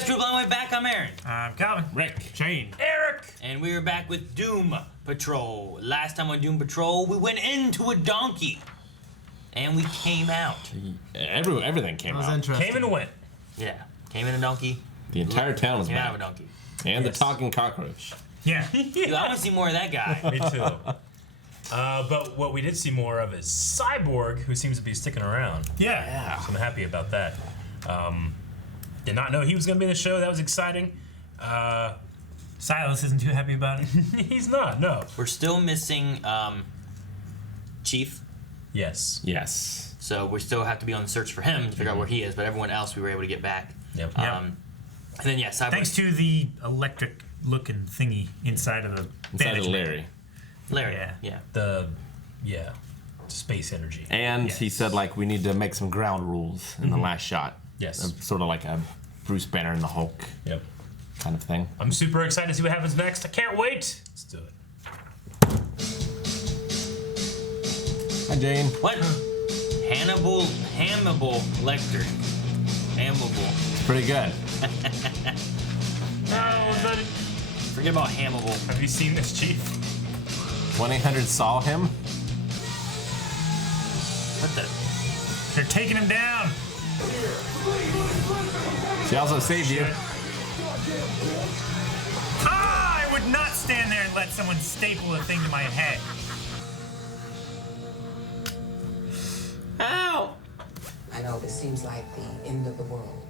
guys, Drew Blindway back. I'm Aaron. I'm Calvin. Rick. Shane. Eric. And we are back with Doom Patrol. Last time on Doom Patrol, we went into a donkey. And we came out. Everything came out. Interesting. Came and went. Yeah. Came in a donkey. The entire town was Came out back. of a donkey. And the talking cockroach. Yeah. Dude, I want to see more of that guy. Me too. But what we did see more of is Cyborg, who seems to be sticking around. Yeah. So I'm happy about that. Did not know he was going to be in the show. That was exciting. Silas isn't too happy about it. He's not, no. We're still missing Chief. Yes. Yes. So we still have to be on the search for him to figure out where he is. But everyone else we were able to get back. Yep. And then, yeah, Cyborg. Thanks to the electric-looking thingy inside of the Inside of Larry. Larry. Yeah. Yeah. Space energy. And Yes. he said, like, we need to make some ground rules in the last shot. Yes. Sort of like a Bruce Banner and the Hulk Yep. kind of thing. I'm super excited to see what happens next. I can't wait. Let's do it. Hi, Jane. What? Hannibal Lecter. Hannibal. Pretty good. Forget about Hannibal. Have you seen this, Chief? 1-800 saw him. What the? They're taking him down. She also saved you. Ah, I would not stand there and let someone staple a thing to my head. Ow! I know this seems like the end of the world,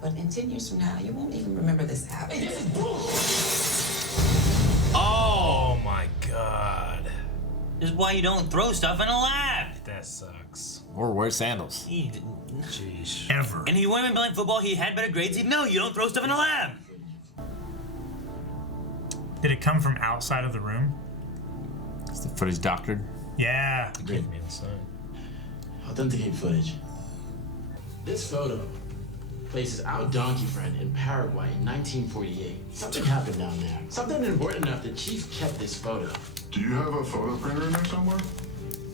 but in 10 years from now, you won't even remember this happening. Oh! Oh my god. This is why you don't throw stuff in a lab. That sucks. Or wear sandals. Jeez. Ever. And if he wouldn't have been playing football, he had better grades. No, you don't throw stuff in a lab. Did it come from outside of the room? Is the footage doctored? Yeah. Give me the sign. Authenticate footage. This photo places our donkey friend in Paraguay in 1948. Something happened down there. Something important enough that Chief kept this photo. Do you have a photo printer in there somewhere?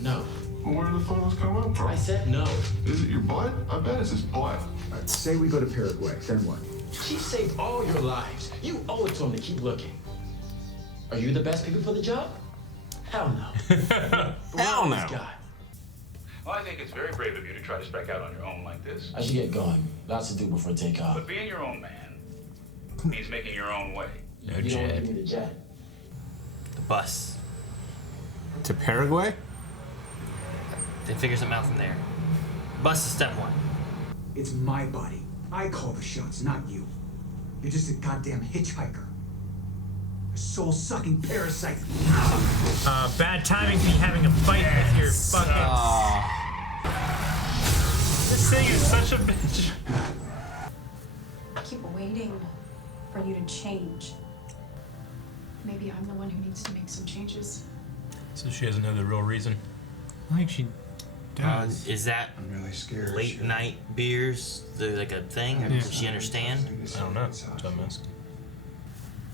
No. Well, where do the photos come up from? I said no. Is it your butt? I bet it's his butt. Say we go to Paraguay, then what? Chief saved all your lives. You owe it to him to keep looking. Are you the best people for the job? Hell no. Hell no. This guy. Well, I think it's very brave of you to try to strike out on your own like this. I should get going. Lots to do before takeoff. But being your own man means making your own way. No You don't want to jet. give me the jet. The bus. To Paraguay? They figure something out from there. Bus is step one. It's my body. I call the shots, not you. You're just a goddamn hitchhiker. A soul-sucking parasite. Bad timing for me having a fight with your fucking... This thing is such a bitch. I keep waiting for you to change. Maybe I'm the one who needs to make some changes. So she doesn't know the real reason. I think she does. Is that I'm really scared. late night beers like a thing? Does she understand? I don't know. That's what I'm asking.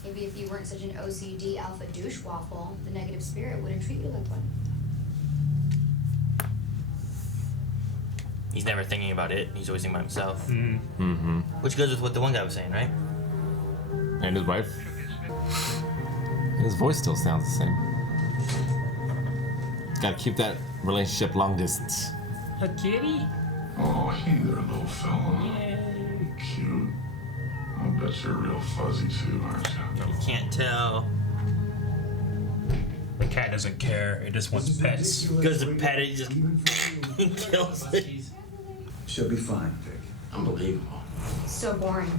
Maybe if you weren't such an OCD alpha douche waffle, the negative spirit wouldn't treat you like one. He's never thinking about it. He's always thinking about himself. Mm-hmm. Which goes with what the one guy was saying, right? And his wife. And his voice still sounds the same. Gotta keep that relationship long distance. A kitty? Oh, hey there, little fella. Yay. Cute. I bet you're real fuzzy too, aren't you? You can't tell. The cat doesn't care. It just wants pets. Goes to pet it, just kills it. She'll be fine, Vic. Unbelievable. So boring.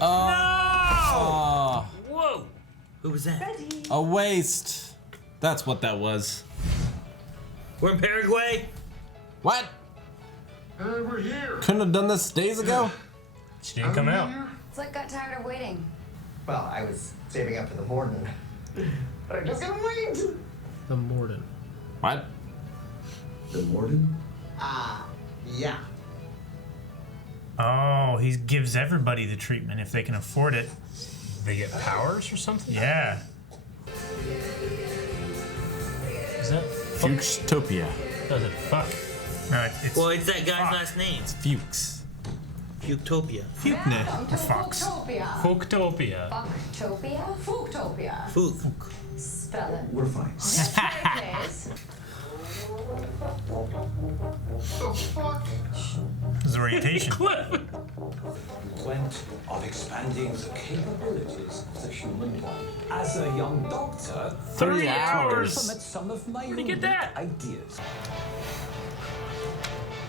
Oh. Whoa! Who was that? A waste. That's what that was. We're in Paraguay? What? Hey, we're here. Couldn't have done this days ago? She didn't come out. Slick got tired of waiting. Well, I was saving up for the Warden. But I'm just gonna wait. The Warden. What? The Warden? Yeah. Oh, he gives everybody the treatment if they can afford it. They get powers or something? Yeah. Is that Fuchstopia. Does it? Fuck. No, it's Well, it's that guy's fuck. last name. Fuchs. Fuktopia. Welcome to Fox. Fuktopia. Folktopia. Fuktopia? Fuktopia. Fuk. Spell it. We're fine. This way, please. Disorientation. Went of expanding the capabilities of the human body. As a young doctor, 3 hours. implement some of my Where'd you get that? ideas.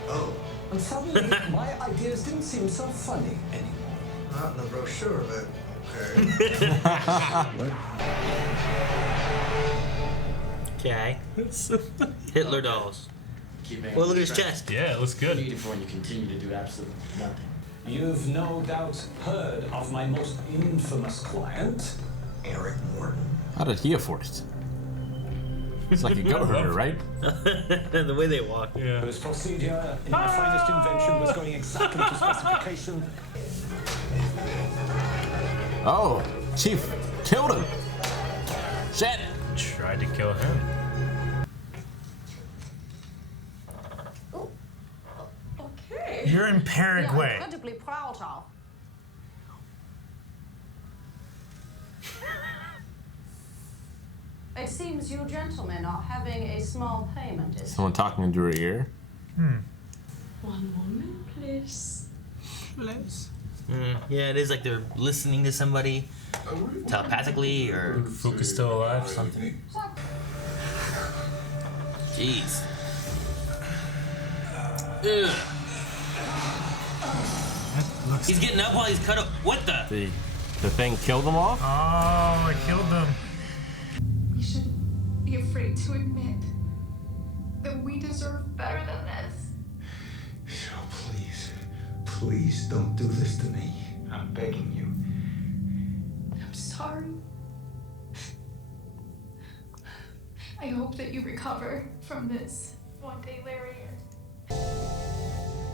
Oh. And suddenly, my ideas didn't seem so funny anymore. Not in the brochure, but Okay. Hitler dolls. Well, look at his chest. Yeah, it looks good. Needed for when you continue to do absolutely nothing. You've no doubt heard of my most infamous client, Eric Warden. How did he afford it? It's like a goat herder, right? The way they walk. Yeah. This procedure in my finest invention was going exactly to specification. Oh, Chief killed him. Shit. Tried to kill him. Okay. You're in We are Paraguay. incredibly proud of. It seems you gentlemen are having a small payment. Someone talking into her ear. One moment, please. Yeah, it is like they're listening to somebody telepathically or Fook is still alive. something. Jeez. Ugh. He's getting up while he's cut up. What the? The thing killed them all? Oh, it killed them. We shouldn't be afraid to admit that we deserve better than this. oh, please don't do this to me. I'm begging you. I'm sorry. I hope that you recover from this one day, Larry.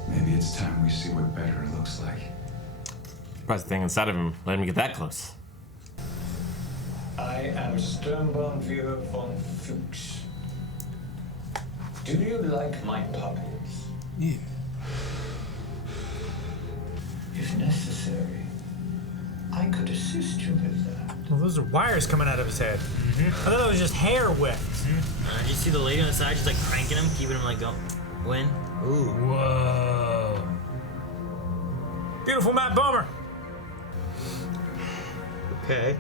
Maybe it's time we see what better looks like. Surprised the thing inside of him let him get that close. I am Sternbahnführer von Fuchs. Do you like my puppets? Yeah. If necessary, I could assist you with that. Well, those are wires coming out of his head. I thought that was just hair whipped. You see the lady on the side just like cranking him, keeping him like going. When? Ooh. Whoa. Beautiful Matt Bomer. Okay.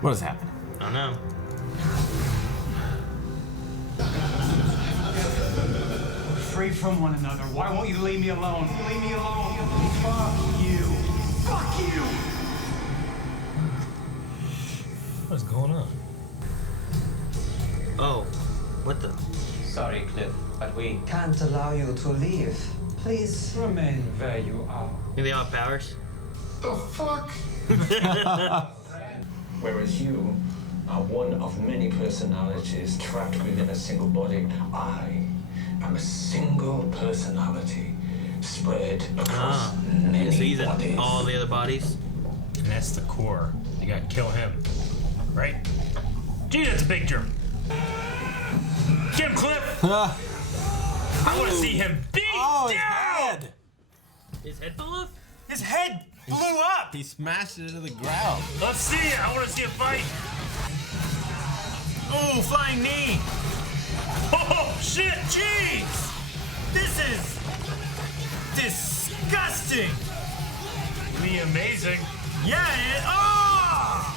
What is happening? I don't know. We're free from one another. Why won't you leave me alone? Leave me alone. Fuck you. Fuck you. What's going on? Oh. What the? Sorry, Cliff, but we can't allow you to leave. Please remain where you are. Maybe they all have powers? The fuck? Whereas you are one of many personalities trapped within a single body, I am a single personality spread across many So he's bodies. in all the other bodies? And that's the core. You gotta kill him. Right? Gee, that's a big germ. Get him, Cliff! I wanna see him beat down! His head fell off? His head blew up. He smashed it into the ground. Let's see it. I wanna see a fight. Oh, flying knee. Oh, shit! Jeez. This is disgusting. Me amazing. Yeah, it is. Oh!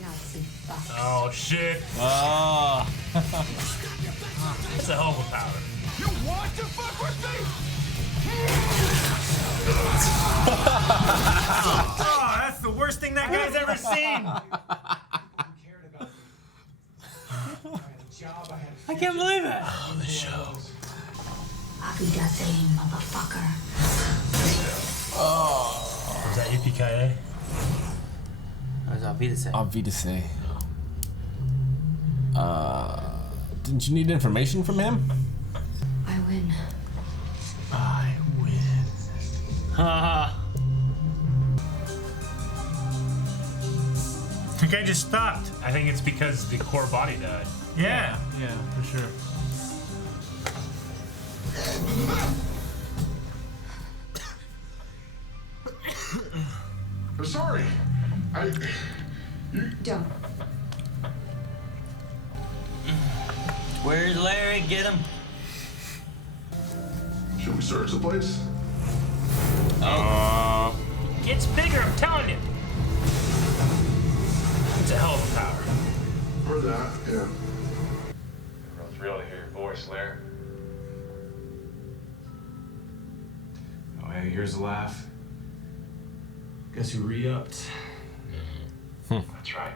Nazi fuck. Oh, shit. Oh. That's a hell of a powder. You want to fuck with me? Oh, that's the worst thing that guy's ever seen. I can't believe it. Oh, the show. Abigail, motherfucker. Was that Yippee-ki-yay? What does Alvita say? Alvita say. Didn't you need information from him? I win. I win. Haha. The guy just stopped. I think it's because the core body died. Yeah. Yeah, for sure. Sorry. Don't. Where's Larry? Get him. Should we search the place? Gets bigger, I'm telling you. It's a hell of a power. Heard that, yeah. Real thrilled to hear your voice, Larry. Oh, hey, here's a laugh. Guess who re-upped? That's right.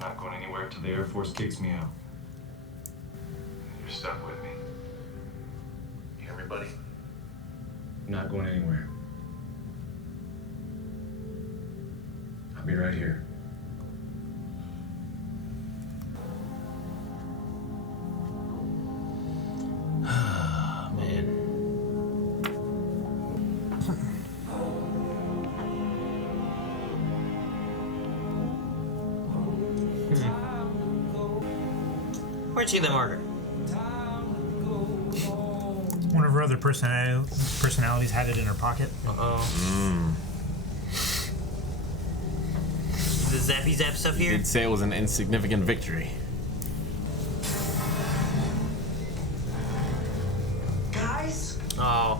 Not going anywhere till the Air Force kicks me out. You're stuck with me. You hear me, buddy? Not going anywhere. I'll be right here. Man. Where'd she get that marker? One of her other personalities had it in her pocket. The zappy zap stuff here? He'd say it was an insignificant victory. Guys? Oh.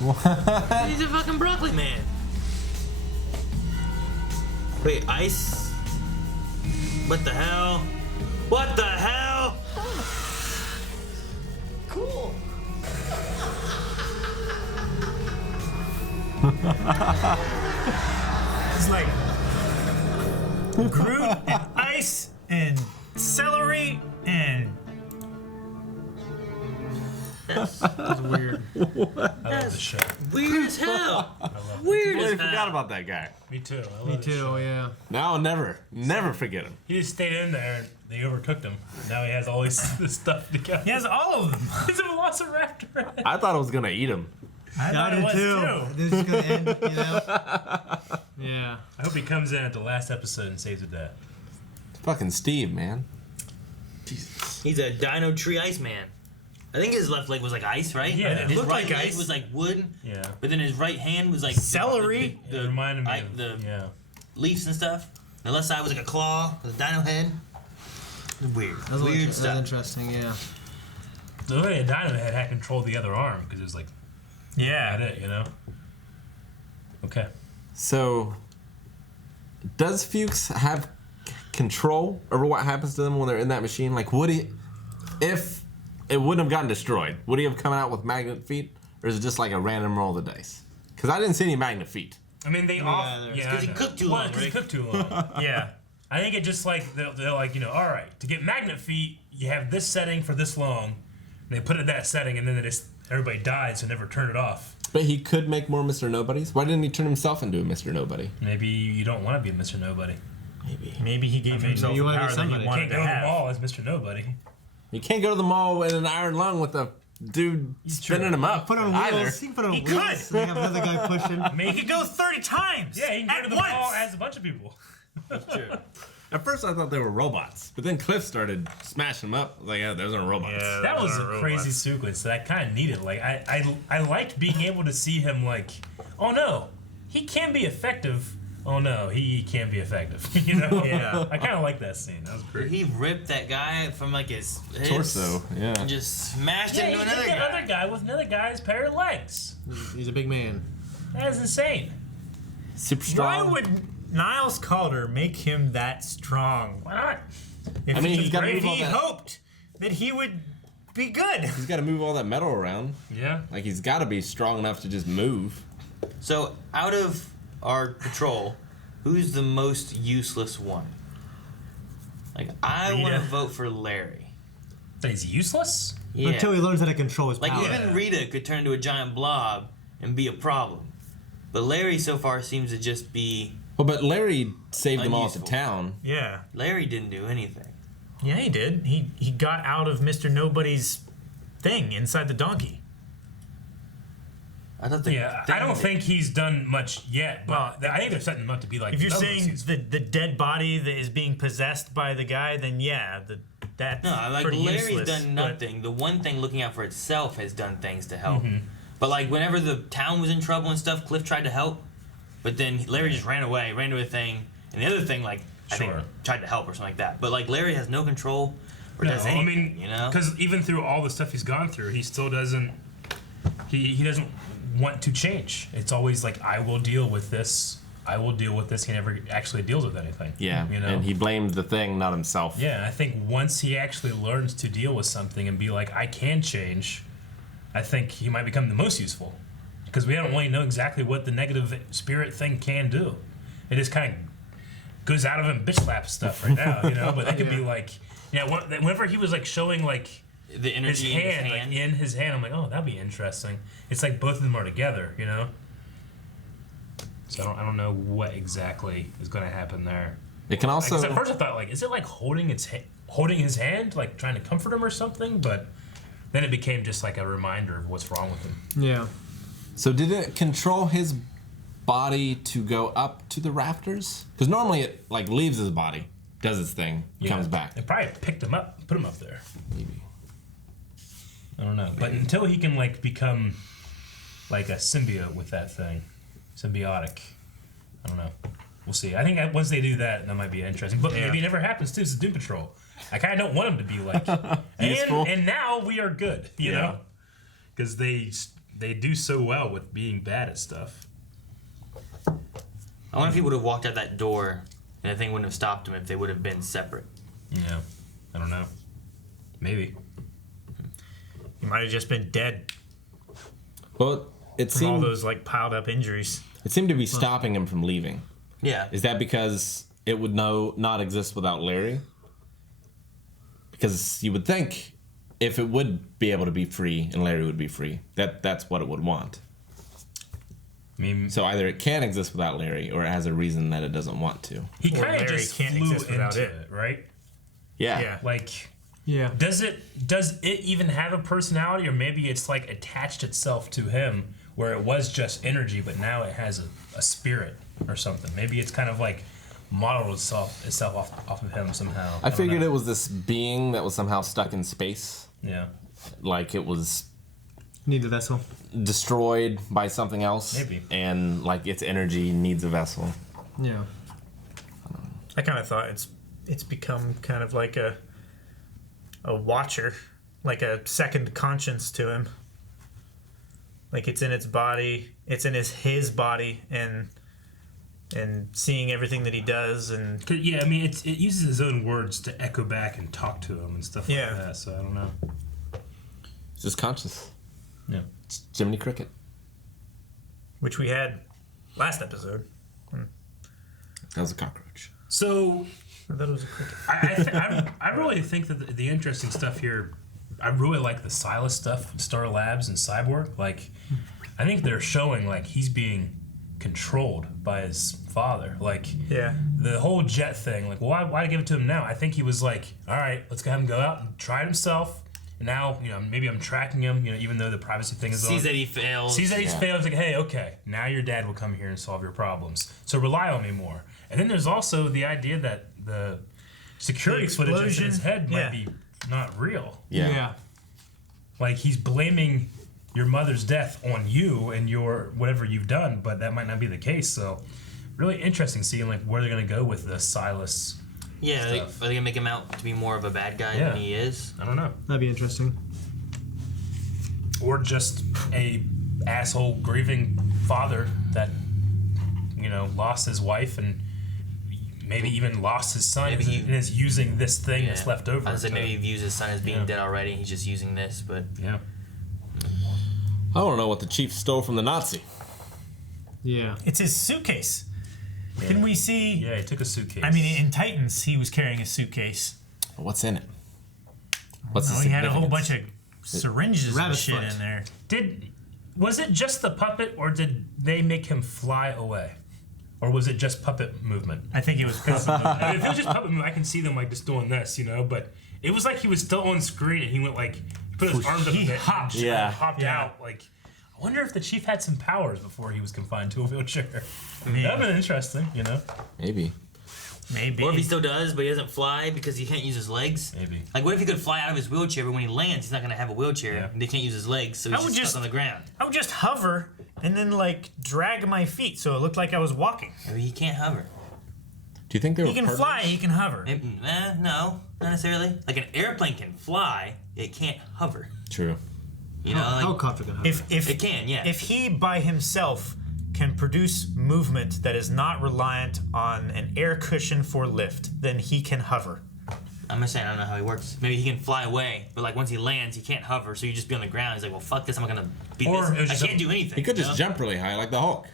What? He's a fucking broccoli man. Wait, ice? What the hell? What the hell? Cool. It's like Groot and ice and celery and. That's weird. I love the show. weird as hell. Weird I as forgot hell. about that guy. Me too. I love Me this too, show. yeah. Now I'll never forget him. He just stayed in there and they overcooked him. Now he has all this stuff together. He has all of them. He's a velociraptor. I thought I was gonna eat him. I thought it was too. This is gonna end, you know? Yeah. I hope he comes in at the last episode and saves the day. Fucking Steve, man. He's a Dino Tree Iceman. I think his left leg was like ice, right? Yeah, it his looked right like leg ice. was like wood. Yeah. But then his right hand was like Celery. It reminded me of the yeah. leaves and stuff. The left side was like a claw with a dino head. Weird. Weird That's stuff. interesting, yeah. The way a Dino Head had control of the other arm because it was like, Yeah. it, you know? Okay. So, does Fuchs have control over what happens to them when they're in that machine? Like, would he, if it wouldn't have gotten destroyed, would he have come out with magnet feet? Or is it just like a random roll of the dice? Because I didn't see any magnet feet. I mean, they because he cooked too long, Because he right? cooked too long. Yeah. I think it just like, they're like, you know, all right, to get magnet feet, you have this setting for this long. And they put it in that setting and then they just, everybody died, so never turn it off. But he could make more Mr. Nobodies. Why didn't he turn himself into a Mr. Nobody? Maybe you don't want to be a Mr. Nobody. Maybe he gave himself the power that he You wanted can't to go to the have. mall as Mr. Nobody. You can't go to the mall in an iron lung with a dude spinning him up. Put on either. wheels. He can put on He wheels. could. They have another guy pushing. I mean, He could go 30 times. Yeah, he can go to the at mall once. as a bunch of people. At first I thought they were robots, but then Cliff started smashing them up. I was like, yeah, those aren't robots. Yeah. That was a robots. crazy sequence that I kind of needed. Like, I liked being able to see him like, oh no, he can be effective. Oh no, he can be effective. You know? Yeah. I kind of like that scene. That was great. He ripped that guy from like his Torso, yeah. and just smashed Yeah, him he into did another the guy. other guy with another guy's pair of legs. He's a big man. That is insane. Super Why strong. would Niles Calder make him that strong? Why not? If I mean, he's gotta if move all he that- hoped that he would be good. He's got to move all that metal around. Yeah. Like, he's got to be strong enough to just move. So out of our patrol, who's the most useless one? Like I want to Rita. vote for Larry. That he's useless? Yeah. Until he learns how to control his Like power. even Rita could turn into a giant blob and be a problem, but Larry so far seems to just be. Well, but Larry saved them all at the Unuseful. town. Yeah. Larry didn't do anything. Yeah, he did. He got out of Mr. Nobody's thing inside the donkey. I don't think. I don't think he's done much yet. But I think they're setting him up to be like. If you're the saying most the dead body that is being possessed by the guy, then yeah, that's No, like pretty Larry's useless, done but- nothing. The one thing looking out for itself has done things to help. But like whenever the town was in trouble and stuff, Cliff tried to help, but then Larry just ran away, ran to a thing, and the other thing like I think tried to help or something like that. But like Larry has no control or does anything. I mean, you know, because even through all the stuff he's gone through, he still doesn't. He doesn't want to change. It's always like, I will deal with this. I will deal with this. He never actually deals with anything. Yeah, you know? and he blamed the thing, not himself. Yeah, I think once he actually learns to deal with something and be like, I can change, I think he might become the most useful. Because we don't really know exactly what the negative spirit thing can do. It just kind of goes out of him, bitch slap stuff right now, you know? But that could be like, whenever he was like showing like the energy in his hand, I'm like, oh, that'd be interesting. It's like both of them are together, you know? So I don't know what exactly is going to happen there. It can also. At first I thought, like, is it like holding his hand, like trying to comfort him or something? But then it became just like a reminder of what's wrong with him. Yeah. So did it control his body to go up to the rafters? Because normally it like leaves his body, does its thing, comes back. It probably picked him up, put him up there. Maybe. I don't know. But until he can like become like a symbiote with that thing. Symbiotic. I don't know. We'll see. I think once they do that, that might be interesting. But maybe it never happens too. It's Doom Patrol. I kind of don't want him to be like. and now we are good, you know, because they do so well with being bad at stuff. I wonder if he would have walked out that door and the thing wouldn't have stopped him if they would have been separate. Yeah, I don't know. Maybe. He might have just been dead. Well, it from seemed all those like piled up injuries. It seemed to be stopping him from leaving. Yeah. Is that because it would not exist without Larry? Because you would think if it would be able to be free and Larry would be free, that's what it would want. I mean, so either it can exist without Larry or it has a reason that it doesn't want to. He kind of just can't exist without it, right? Yeah. Like, yeah. Does it even have a personality, or maybe it's like attached itself to him, where it was just energy, but now it has a spirit or something? Maybe it's kind of like modeled itself off of him somehow. I figured it was this being that was somehow stuck in space. Yeah. Like it was need a vessel. Destroyed by something else. Maybe. And like its energy needs a vessel. Yeah. I kind of thought it's become kind of like a watcher, like a second conscience to him. Like it's in its body, it's in his body, and seeing everything that he does, and yeah, I mean it uses his own words to echo back and talk to him and stuff like that. So I don't know. It's just conscious. Yeah. It's Jiminy Cricket, which we had last episode. That was a cockroach. So I thought it was a cricket. I really think that the interesting stuff here, I really like the Silas stuff, Star Labs and Cyborg. Like, I think they're showing like he's being controlled by his father. Like, the whole jet thing. Like, why give it to him now? I think he was like, all right, let's have him go out and try it himself. And now, maybe I'm tracking him. Even though the privacy thing is on. Sees that he fails. Sees that he fails. Like, hey, okay, now your dad will come here and solve your problems. So rely on me more. And then there's also the idea that the security footage in his head might be not real. Yeah. Like he's blaming your mother's death on you and your whatever you've done, but that might not be the case. So really interesting seeing like where they're gonna go with the Silas. Yeah, are they gonna make him out to be more of a bad guy than he is? I don't know. That'd be interesting. Or just a asshole grieving father that lost his wife and maybe even lost his son and is using this thing that's left over. I would say maybe he views his son as being dead already and he's just using this, but... Yeah. I don't know what the chief stole from the Nazi. Yeah. It's his suitcase. Yeah. Can we see... Yeah, he took a suitcase. I mean, in Titans, he was carrying a suitcase. What's in it? He had a whole bunch of syringes and shit in there. Was it just the puppet, or did they make him fly away? Or was it just puppet movement? I think it was puppet movement. I mean, if it was just puppet movement, I can see them like just doing this, but it was like he was still on screen and he went like, he put his arms up a bit hopped. and hopped out. Like, I wonder if the chief had some powers before he was confined to a wheelchair. That'd been interesting, Maybe. Maybe. Or if he still does, but he doesn't fly because he can't use his legs. Maybe. Like, what if he could fly out of his wheelchair, but when he lands, he's not going to have a wheelchair, and they can't use his legs, so he's just stuck on the ground. I would just hover and then, like, drag my feet so it looked like I was walking. Maybe he can't hover. Do you think they were He can partners? fly, he can hover. Maybe, no, not necessarily. Like, an airplane can fly, it can't hover. True. You know, like, helicopter can hover. If it can, yeah. If he by himself can produce movement that is not reliant on an air cushion for lift, then he can hover. I'm just saying, I don't know how he works. Maybe he can fly away, but like once he lands, he can't hover, so you just be on the ground. He's like, well, fuck this, I'm not gonna beat this. I can't do anything. He could just you know? jump really high like the Hulk.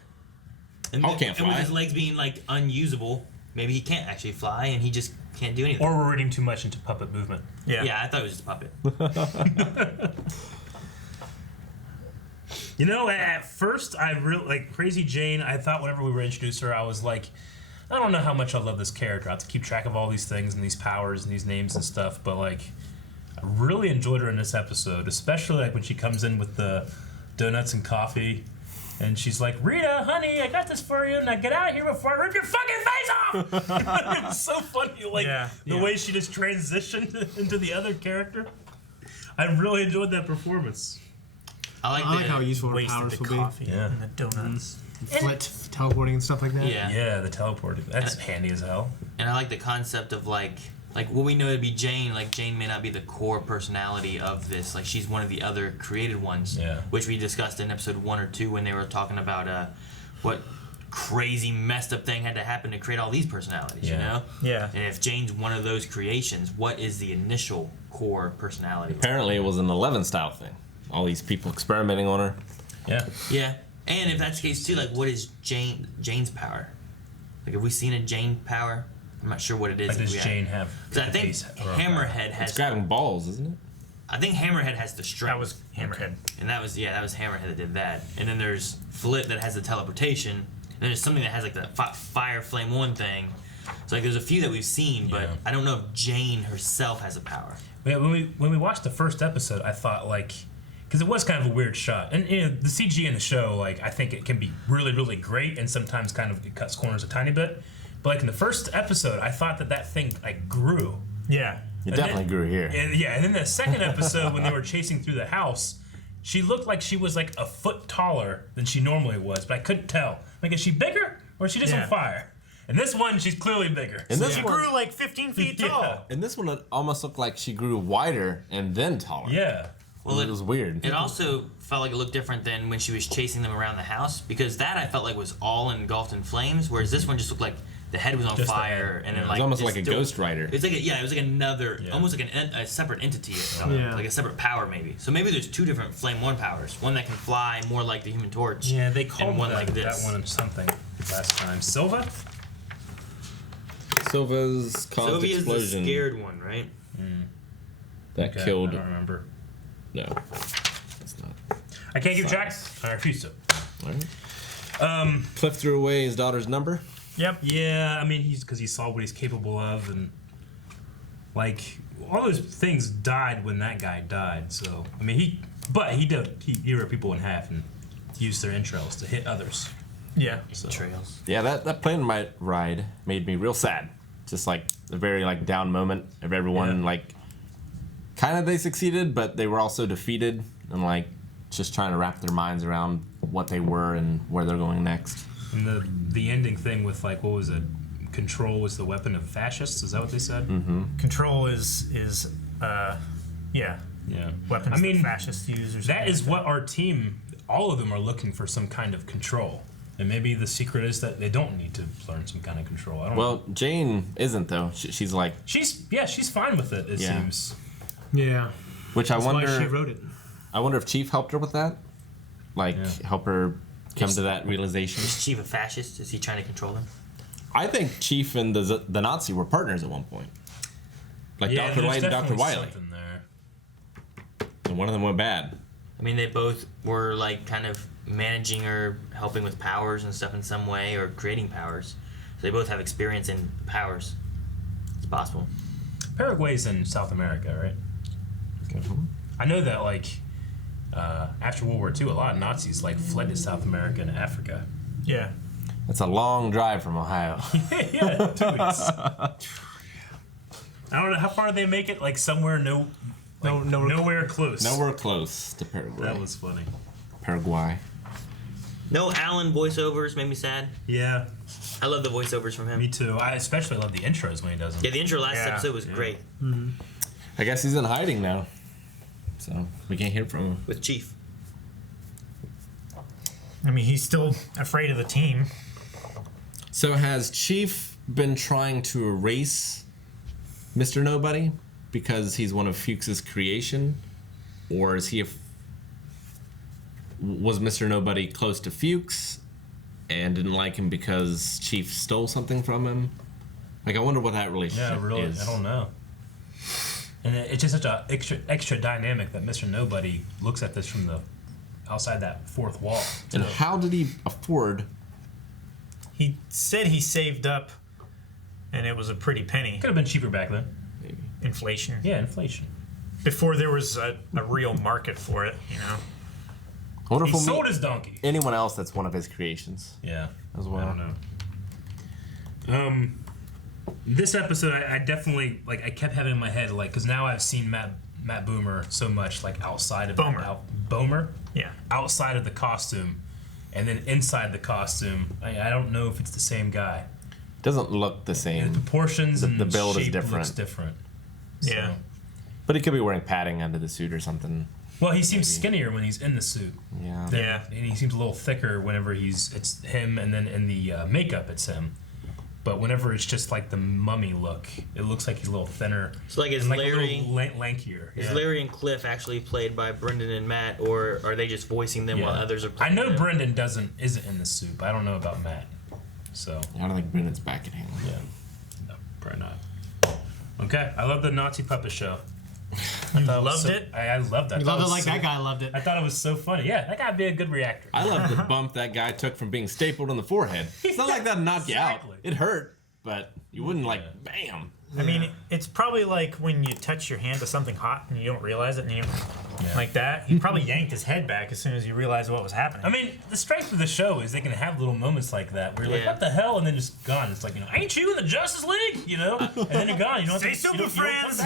And Hulk can't And with fly. his legs being like unusable, maybe he can't actually fly, and he just can't do anything. Or we're reading too much into puppet movement. Yeah, I thought it was just a puppet. You know, at first, I really like Crazy Jane. I thought whenever we were introduced to her, I was like, I don't know how much I love this character. I have to keep track of all these things and these powers and these names and stuff. But like, I really enjoyed her in this episode, especially like when she comes in with the donuts and coffee, and she's like, "Rita, honey, I got this for you. Now get out of here before I rip your fucking face off." It was so funny, like the way she just transitioned into the other character. I really enjoyed that performance. I like how useful her powers will be. Yeah. And the donuts. Flit, teleporting and stuff like that. Yeah. The teleporting. That's handy as hell. And I like the concept of like what we know to be Jane. Like Jane may not be the core personality of this. Like she's one of the other created ones. Yeah. Which we discussed in episode 1 or 2 when they were talking about what crazy messed up thing had to happen to create all these personalities. You know. Yeah. And if Jane's one of those creations, what is the initial core personality? Apparently, it was an 11 style thing. All these people experimenting on her. Yeah. Yeah. And if that's the case too, like what is Jane's power? Like have we seen a Jane power? I'm not sure what it is. Like does Jane have? Because I think Hammerhead has. It's grabbing balls, isn't it? I think Hammerhead has the strength. That was Hammerhead. And that was Hammerhead that did that. And then there's Flit that has the teleportation. And there's something that has like the fire flame one thing. So like there's a few that we've seen, but I don't know if Jane herself has a power. Yeah, when we watched the first episode, I thought like, because it was kind of a weird shot, and you know, the CG in the show, like I think it can be really, really great, and sometimes kind of it cuts corners a tiny bit. But like in the first episode, I thought that thing like grew. Yeah, it definitely grew here. And then the second episode, when they were chasing through the house, she looked like she was like a foot taller than she normally was, but I couldn't tell. Like, is she bigger or is she just on fire? And this one, she's clearly bigger. And this she one grew like 15 feet tall. And this one, it almost looked like she grew wider and then taller. Yeah. Well, it was weird. It also felt like it looked different than when she was chasing them around the house, because that I felt like was all engulfed in flames, whereas this one just looked like the head was on Just the fire, head. and then It was like almost it's like a still- Ghost Rider. It's like it was like another, almost like a separate entity, like a separate power maybe. So maybe there's two different Flame One powers, one that can fly more like the Human Torch. Yeah, they called and one that, like this. that one something last time. Silva? Silva's caused Sylvia's explosion. the scared one, right? That Okay, killed. I don't remember. No, it's not. I can't keep track. I refuse to. All right. Cliff threw away his daughter's number. Yep. Yeah, I mean, because he saw what he's capable of, and like all those things died when that guy died. So I mean, he ripped people in half and used their entrails to hit others. Yeah. So. Trails. Yeah, that plane ride made me real sad. Just like a very like down moment of everyone like. Kind of they succeeded, but they were also defeated and like just trying to wrap their minds around what they were and where they're going next. And the ending thing with like what was it? Control was the weapon of fascists. Is that what they said? Mm-hmm. Control is yeah. Weapons I mean, that fascists use or something. That is what our team, all of them are looking for some kind of control. And maybe the secret is that they don't need to learn some kind of control. I don't know. Well, Jane isn't though. She's like She's fine with it. It seems. Yeah. Which That's I wonder. why she wrote it. I wonder if Chief helped her with that. Like help her come to that realization. Is Chief a fascist? Is he trying to control them? I think Chief and the Nazi were partners at one point. Like Yeah, Dr. there's White and Dr. definitely Wiley. something there. And one of them went bad. I mean, they both were like kind of managing or helping with powers and stuff in some way, or creating powers. So they both have experience in powers. It's possible. Paraguay's in South America, right? I know that like after World War II, a lot of Nazis like fled to South America and Africa. Yeah. That's a long drive from Ohio. Yeah, 2 weeks. I don't know how far they make it. Like somewhere nowhere close. Nowhere close to Paraguay. That was funny. Paraguay. No Alan voiceovers made me sad. Yeah. I love the voiceovers from him. Me too. I especially love the intros when he does them. Yeah, the intro last episode was great. Mm-hmm. I guess he's in hiding now, so we can't hear from him. With Chief. I mean, he's still afraid of the team. So has Chief been trying to erase Mr. Nobody because he's one of Fuchs's creation, or is he was Mr. Nobody close to Fuchs and didn't like him because Chief stole something from him? Like, I wonder what that relationship is. I don't know. And it's just such a extra dynamic that Mr. Nobody looks at this from the outside that fourth wall. And how did he afford? He said he saved up, and it was a pretty penny. Could have been cheaper back then. Maybe. Inflation. Yeah, inflation. Before there was a real market for it, you know. I wonder if He we'll sold meet his donkey. anyone else that's one of his creations. Yeah. As well. I don't know. This episode, I definitely, like, I kept having in my head, like, because now I've seen Matt Boomer so much, like, outside of Bomer? Yeah. Outside of the costume, and then inside the costume. I don't know if it's the same guy. Doesn't look the same. And the proportions and the build shape is different. looks different. Yeah. So. But he could be wearing padding under the suit or something. Well, he seems skinnier when he's in the suit. Yeah. Yeah. And he seems a little thicker whenever it's him, and then in the makeup it's him. But whenever it's just like the mummy look, it looks like he's a little thinner. So like is and Larry a little lankier? Is Larry and Cliff actually played by Brendan and Matt, or are they just voicing them while others are playing I know them? Brendan isn't in the suit, but I don't know about Matt. So I don't think Brendan's back in Halo. Yeah. No, probably not. Okay, I love the Nazi puppet show. I loved it? I loved that. You loved it like that guy loved it. I thought it was so funny. Yeah, that guy'd be a good reactor. I love the bump that guy took from being stapled on the forehead. It's not like that'd knock you out. It hurt, but you wouldn't like bam. I mean, it's probably like when you touch your hand to something hot and you don't realize it, and you like that. He probably yanked his head back as soon as he realized what was happening. I mean, the strength of the show is they can have little moments like that where you're like, what the hell? And then just gone. It's like, ain't you in the Justice League? You know? And then you're gone. You don't Stay super friends.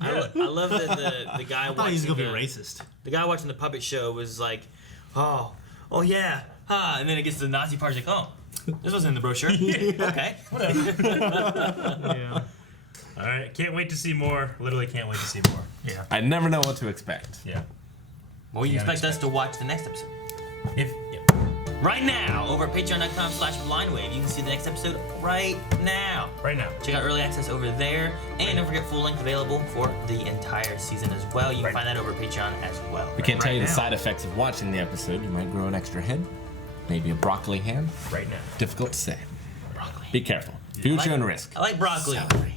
I love that the guy I thought watching he was gonna be racist. The guy watching the puppet show was like, oh yeah, and then it gets to the Nazi part. He's like, oh, this wasn't in the brochure. Okay, whatever. Yeah. All right, can't wait to see more. Literally can't wait to see more. Yeah. I never know what to expect. Yeah. Well, you expect us to watch the next episode. If Right now, over at patreon.com/blindwave, you can see the next episode right now. Right now. Check out early access over there. And don't forget full length available for the entire season as well. You can find that over at Patreon as well. We can't tell you the side effects of watching the episode. You might grow an extra head, maybe a broccoli hand. Right now. Difficult to say. Broccoli. Be careful. Future and risk. I like broccoli. Celery.